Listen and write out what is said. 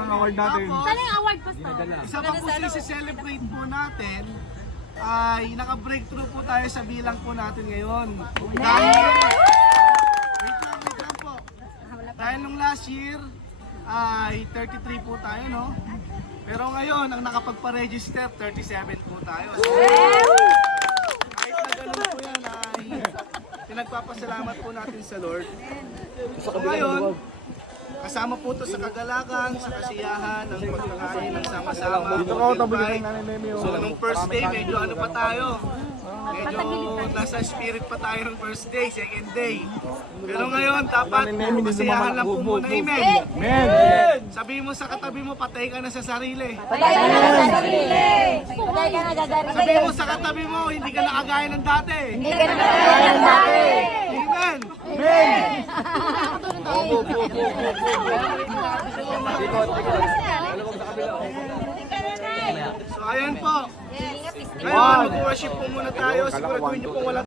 ang award natin. Saan yung award, Pastor? Isa pa po celebrate po natin ay naka-breakthrough po tayo sa bilang po natin ngayon. Wait lang po. Dahil nung last year ay 33 po tayo, no? Pero ngayon, ang nakapagpa-register, 37 po tayo. Kahit na ganun po yan ay pinagpapasalamat po natin sa Lord. So ngayon, kasama po to sa kagalakan, sa kasiyahan, ng pagkakain, ng sama-sama. Dito ka, tabi ng Nanay Nemi. So nung first day, medyo ano pa tayo? Medyo nasa spirit pa tayo ng first day, second day. Pero ngayon, dapat kasiyahan lang po muna. Amen! Amen! Sabihin mo sa katabi mo, patay ka na sa sarili. Patay ka na sa sarili. Patay ka na sa sarili. Sabihin mo sa katabi mo, hindi ka na kagaya ng dati. Hindi ka na kagaya ng dati. Amen! So ayan po. Ngayon, mag-worship po muna tayo. Siguraduhin niyo po wala